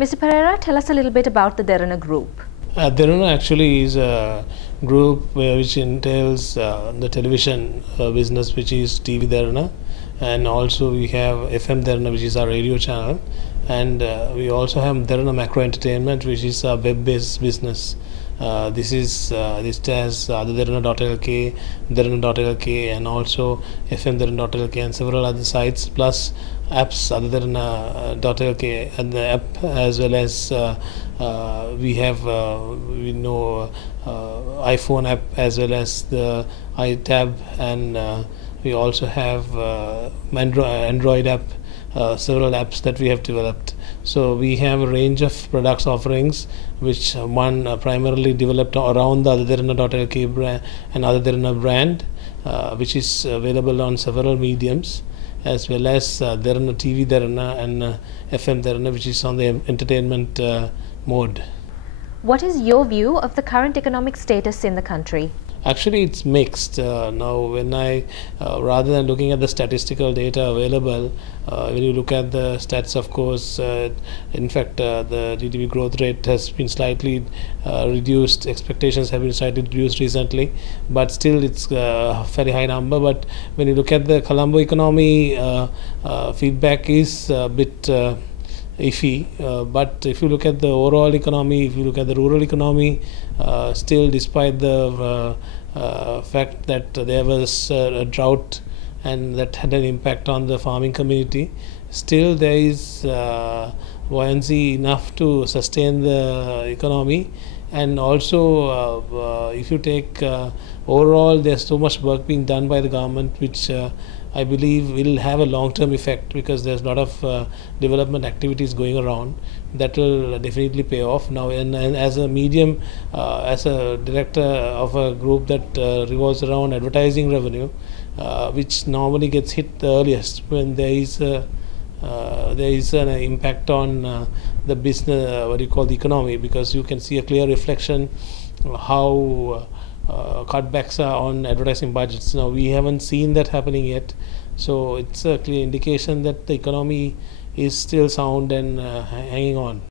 Mr. Pereira, tell us a little bit about the Derana Group. Derana actually is a group which entails the television business, which is TV Derana, and also we have FM Derana, which is our radio channel, and we also have Derana Macro Entertainment, which is a web-based business. This has Derana.lk, Derana.lk, and also FM Derana.lk, and several other sites, plus apps other than .lk and the app, as well as we have iPhone app as well as the iTab, and we also have Android app, several apps that we have developed. So we have a range of products offerings, which one primarily developed around the Derana.lk brand and Derana brand, which is available on several mediums, as well as Derana TV Derana and FM Derana, which is on the entertainment mode. What is your view of the current economic status in the country? Actually, it's mixed. Now, when I, rather than looking at the statistical data available, when you look at the stats, of course, in fact, the GDP growth rate has been slightly reduced. Expectations have been slightly reduced recently, but still it's a very high number. But when you look at the Colombo economy, feedback is a bit iffy, but if you look at the overall economy, if you look at the rural economy, still despite the fact that there was a drought and that had an impact on the farming community, still there is buoyancy enough to sustain the economy. And also, if you take overall, there's so much work being done by the government, which I believe will have a long-term effect, because there's a lot of development activities going around that will definitely pay off. Now, and as a medium, as a director of a group that revolves around advertising revenue, which normally gets hit the earliest when there is an impact on the business, what you call the economy, because you can see a clear reflection how cutbacks are on advertising budgets. Now, we haven't seen that happening yet, so it's a clear indication that the economy is still sound and hanging on.